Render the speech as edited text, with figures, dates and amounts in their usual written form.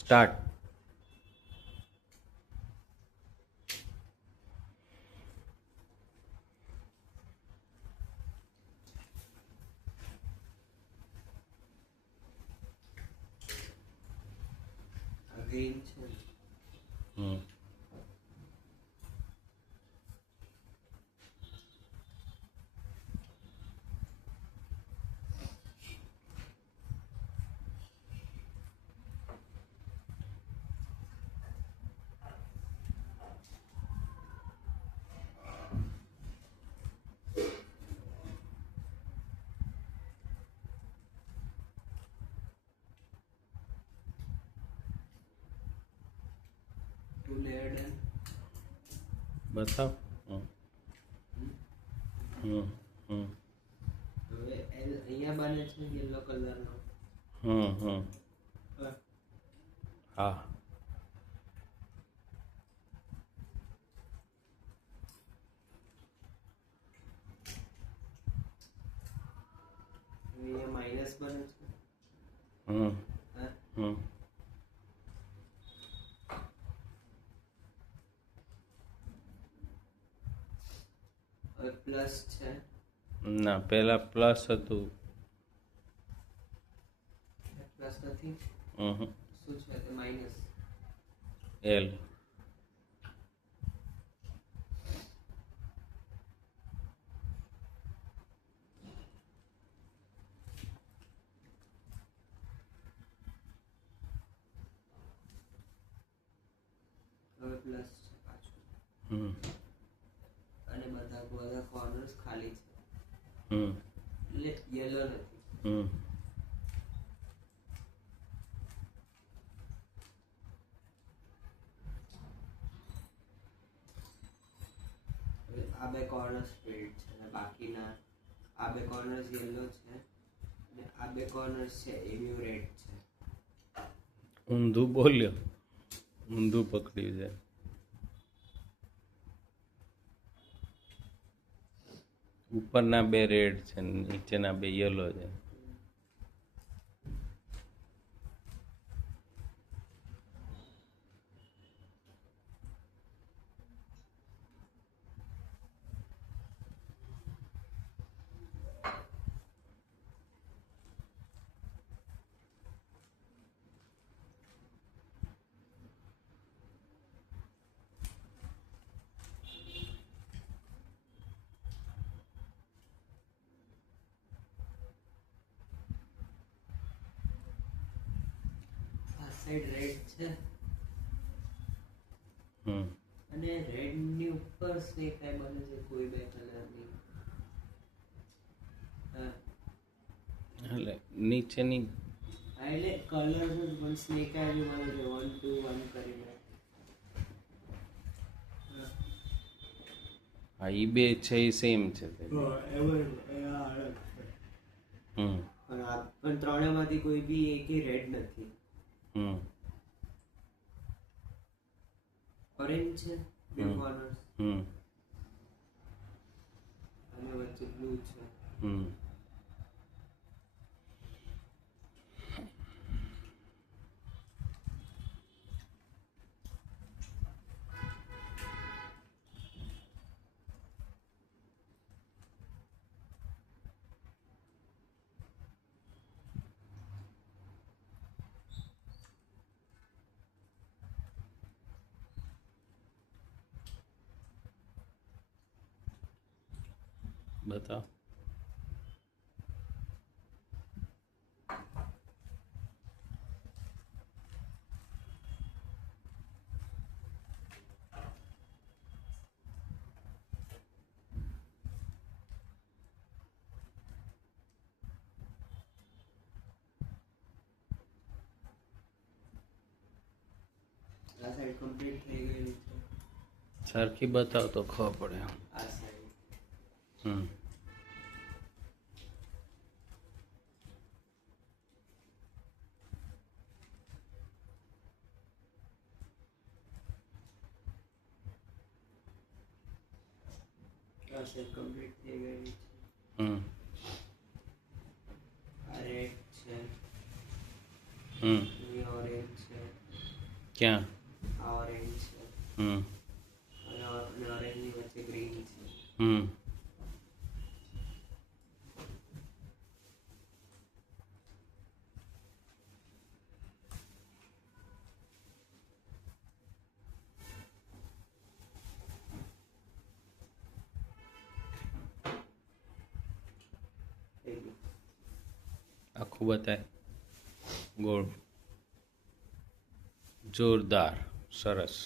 Start. Green છે. Two layer done. બતાવ. હવે અહીંયા બને છે યલો કલરનો. હા. અહીંયા માઇનસ બને છે. હવે પ્લસ છે. ના, પેલા પ્લસ હતું. પ્લસ નથી. શું છે તે માઇનસ. એલ. હવે પ્લસ છે પાછું. અને બધા કોર્નર્સ ખાલી છે. એટલે યલો નથી. આ બે કોર્નર્સ રેડ છે અને બાકીના આ બે કોર્નર્સ યલો છે અને આ બે કોર્નર્સ છે એ બી રેડ છે. ઊંધું બોલ્યો, ઊંધું પકડ્યું છે. ઉપરના બે રેડ છે, નીચેના બે યલો છે. આ સાઈડ રેડ છે હમ અને રેડ ની ઉપર સ્નેક આઈ બને છે કોઈ બે કલરની. એટલે નીચેની એટલે કલર પણ સ્નેક આઈ બી બને છે 1 2 1 કરીને. હા, એ બે છે એ સેમ છે તે. પણ ત્રણેયમાંથી કોઈ બી એકે રેડ નથી. ઓરેન્જ છે બે કોર્નર્સ અને વચ્ચે બ્લુ છે. બતાવ. આ સાઈડ કમ્પ્લીટ થઈ ગયેલી છે. સરખી બતાવ તો ખબર પડે. આ સાઈડ આ સાઈડ કમ્પ્લીટ થઈ ગયેલી છે. આ રેડ છે. અહીંયા ઓરેન્જ છે. ક્યાં? આ ઓરેન્જ છે હમ અને ઓરેન્જની વચ્ચે ગ્રીન છે. હમ થઈ ગયું. આખું બતાય. ગોળ. જોરદાર. સરસ.